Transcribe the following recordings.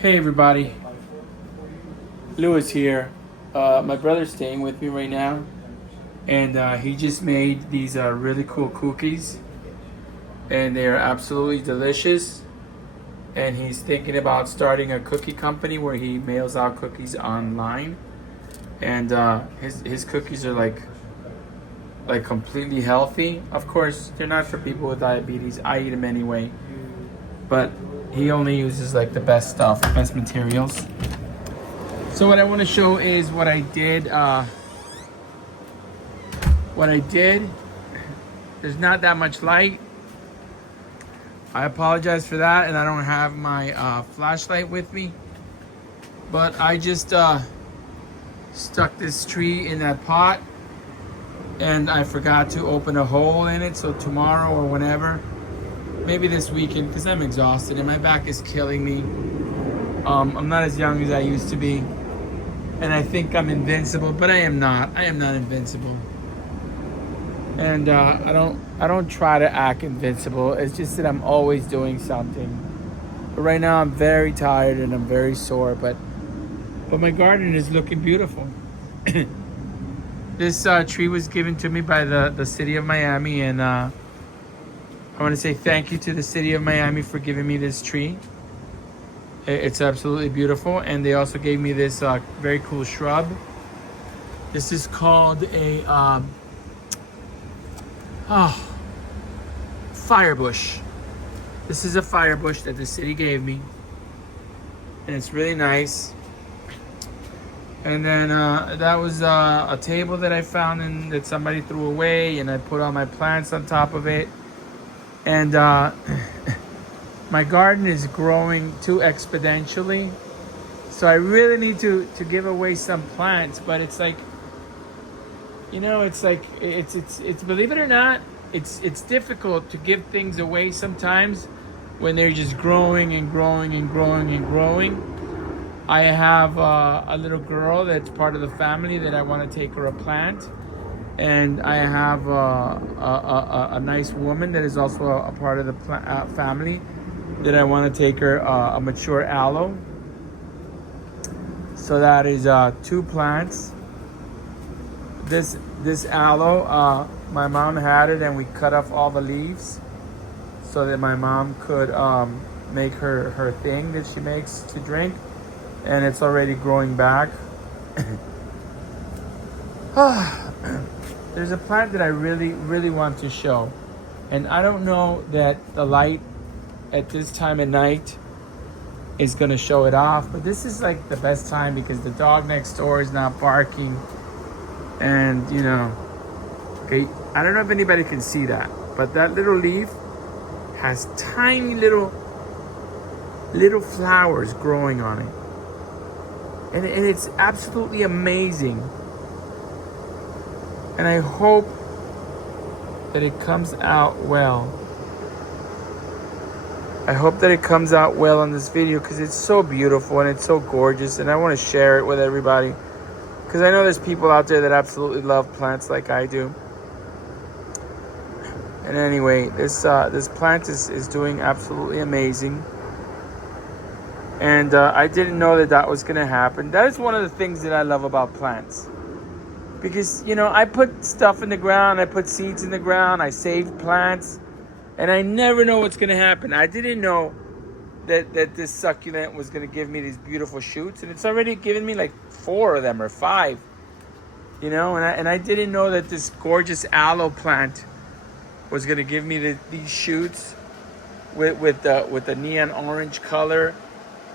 Hey everybody, Lewis here. My brother's staying with me right now, and he just made these really cool cookies, and they are absolutely delicious. And he's thinking about starting a cookie company where he mails out cookies online, and his cookies are like completely healthy. Of course, they're not for people with diabetes. I eat them anyway, but he only uses like the best stuff, best materials. So what I want to show is what I did. There's not that much light. I apologize for that, and I don't have my flashlight with me. But I just stuck this tree in that pot, and I forgot to open a hole in it. So tomorrow or whenever, maybe this weekend, because I'm exhausted and my back is killing me. I'm not as young as I used to be. And I think I'm invincible, but I am not. I am not invincible. And I don't try to act invincible. It's just that I'm always doing something. But right now I'm very tired and I'm very sore. But my garden is looking beautiful. This tree was given to me by the city of Miami, and I want to say thank you to the city of Miami for giving me this tree. It's absolutely beautiful, and they also gave me this very cool shrub. This is called a firebush. This is a firebush that the city gave me, and it's really nice. And then that was a table that I found and that somebody threw away, and I put all my plants on top of it. And my garden is growing too exponentially, so I really need to give away some plants. But it's like, it's believe it or not, it's difficult to give things away sometimes when they're just growing and growing and growing and growing. I have a little girl that's part of the family that I want to take her a plant, and I have a nice woman that is also a part of the family that I want to take her a mature aloe. So that is 2 plants. This aloe, my mom had it, and we cut off all the leaves so that my mom could make her thing that she makes to drink, and it's already growing back. There's a plant that I really want to show, and I don't know that the light at this time of night is gonna show it off, but this is like the best time because the dog next door is not barking, and okay, I don't know if anybody can see that, but that little leaf has tiny little flowers growing on it, and it's absolutely amazing. And I hope that it comes out well. I hope that it comes out well on this video because it's so beautiful and it's so gorgeous, and I want to share it with everybody because I know there's people out there that absolutely love plants like I do. And anyway, this plant is doing absolutely amazing, and I didn't know that was going to happen. That is one of the things that I love about plants, because I put stuff in the ground, I put seeds in the ground, I save plants, and I never know what's going to happen. I didn't know that this succulent was going to give me these beautiful shoots, and it's already given me like 4 of them or 5. And I didn't know that this gorgeous aloe plant was going to give me these shoots with the neon orange color,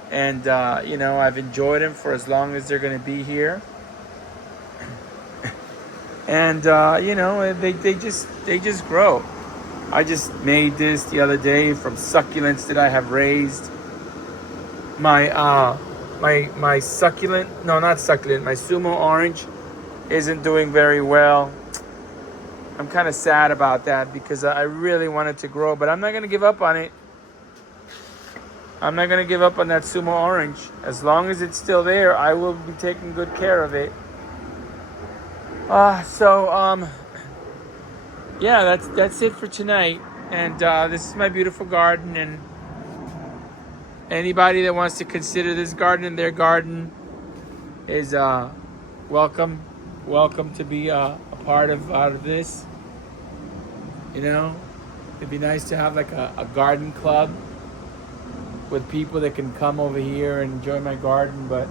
and I've enjoyed them for as long as they're going to be here. And they just grow. I just made this the other day from succulents that I have raised. My succulent, no, not succulent, my sumo orange isn't doing very well. I'm kind of sad about that because I really want it to grow, but I'm not going to give up on it. I'm not going to give up on that sumo orange. As long as it's still there, I will be taking good care of it. Yeah, that's it for tonight. And this is my beautiful garden, and Anybody that wants to consider this garden in their garden is welcome. Welcome to be a part of out of this. You know, it'd be nice to have like a garden club with people that can come over here and enjoy my garden. But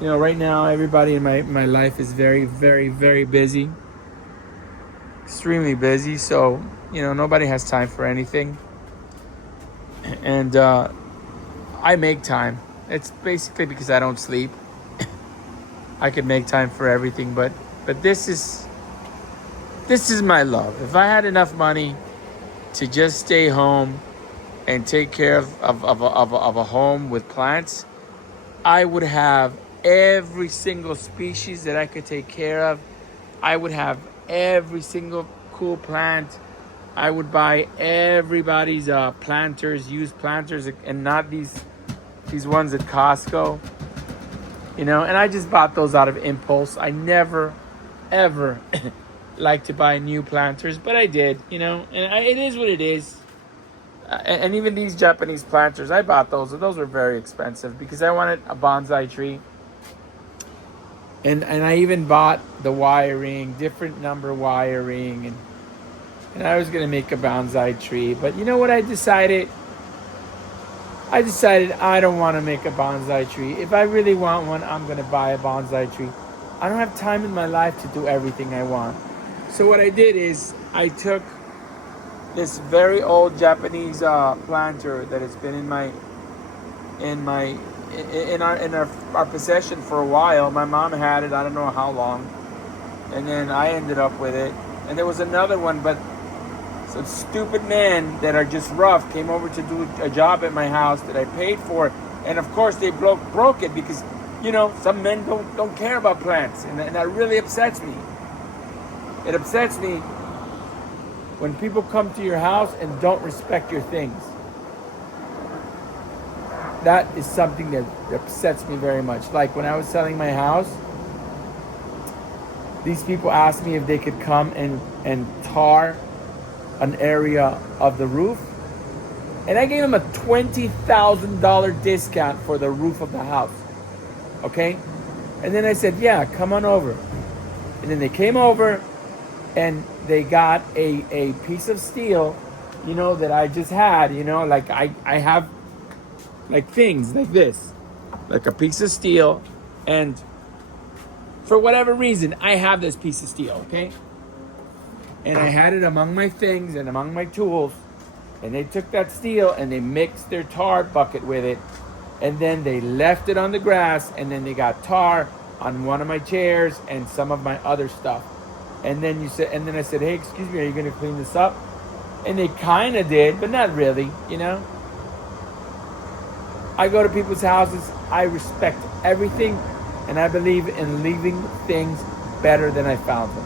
you know, right now everybody in my life is very, very, very busy. Extremely busy. So, you know, nobody has time for anything. And I make time. It's basically because I don't sleep. I could make time for everything, but this is my love. If I had enough money to just stay home and take care of a home with plants, I would have every single species that I could take care of. I would have every single cool plant. I would buy everybody's planters, used planters, and not these ones at Costco. You know, and I just bought those out of impulse. I never, ever like to buy new planters, but I did, you know, and it is what it is. And even these Japanese planters, I bought those. Those were very expensive because I wanted a bonsai tree. And I even bought the wiring, different number wiring, and I was gonna make a bonsai tree. But you know what I decided? I don't want to make a bonsai tree. If I really want one, I'm gonna buy a bonsai tree. I don't have time in my life to do everything I want. So what I did is I took this very old Japanese planter that has been in our possession for a while. My mom had it, I don't know how long, and then I ended up with it. And there was another one, but some stupid men that are just rough came over to do a job at my house that I paid for, and of course they broke it because, you know, some men don't care about plants, and that really upsets me. It upsets me when people come to your house and don't respect your things. That is something that upsets me very much. Like when I was selling my house, these people asked me if they could come and tar an area of the roof. And I gave them a $20,000 discount for the roof of the house. Okay? And then I said, yeah, come on over. And then they came over and they got a piece of steel, you know, that I just had, you know, like I have like things like this, like a piece of steel, and for whatever reason, I have this piece of steel, okay? And I had it among my things and among my tools, and they took that steel and they mixed their tar bucket with it, and then they left it on the grass, and then they got tar on one of my chairs and some of my other stuff. And then I said, hey, excuse me, are you gonna clean this up? And they kind of did, but not really, you know? I go to people's houses, I respect everything, and I believe in leaving things better than I found them.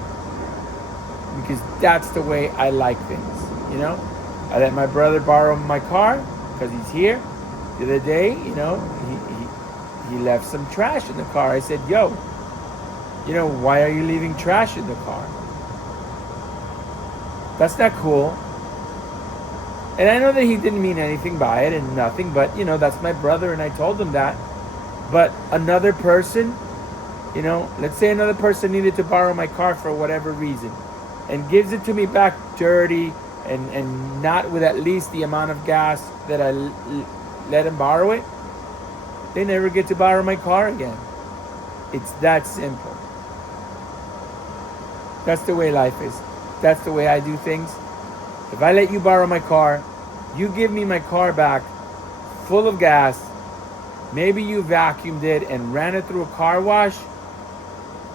Because that's the way I like things, you know? I let my brother borrow my car because he's here. The other day, you know, he left some trash in the car. I said, yo, you know, why are you leaving trash in the car? That's not cool. And I know that he didn't mean anything by it and nothing, but, you know, that's my brother, and I told him that. But another person, you know, let's say another person needed to borrow my car for whatever reason and gives it to me back dirty and not with at least the amount of gas that I let him borrow it, they never get to borrow my car again. It's that simple. That's the way life is. That's the way I do things. If I let you borrow my car, you give me my car back full of gas, maybe you vacuumed it and ran it through a car wash,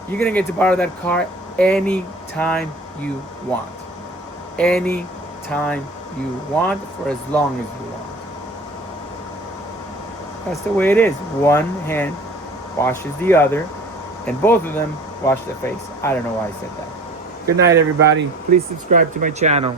you're gonna get to borrow that car anytime you want. Anytime you want, for as long as you want. That's the way it is. One hand washes the other, and both of them wash their face. I don't know why I said that. Good night, everybody. Please subscribe to my channel.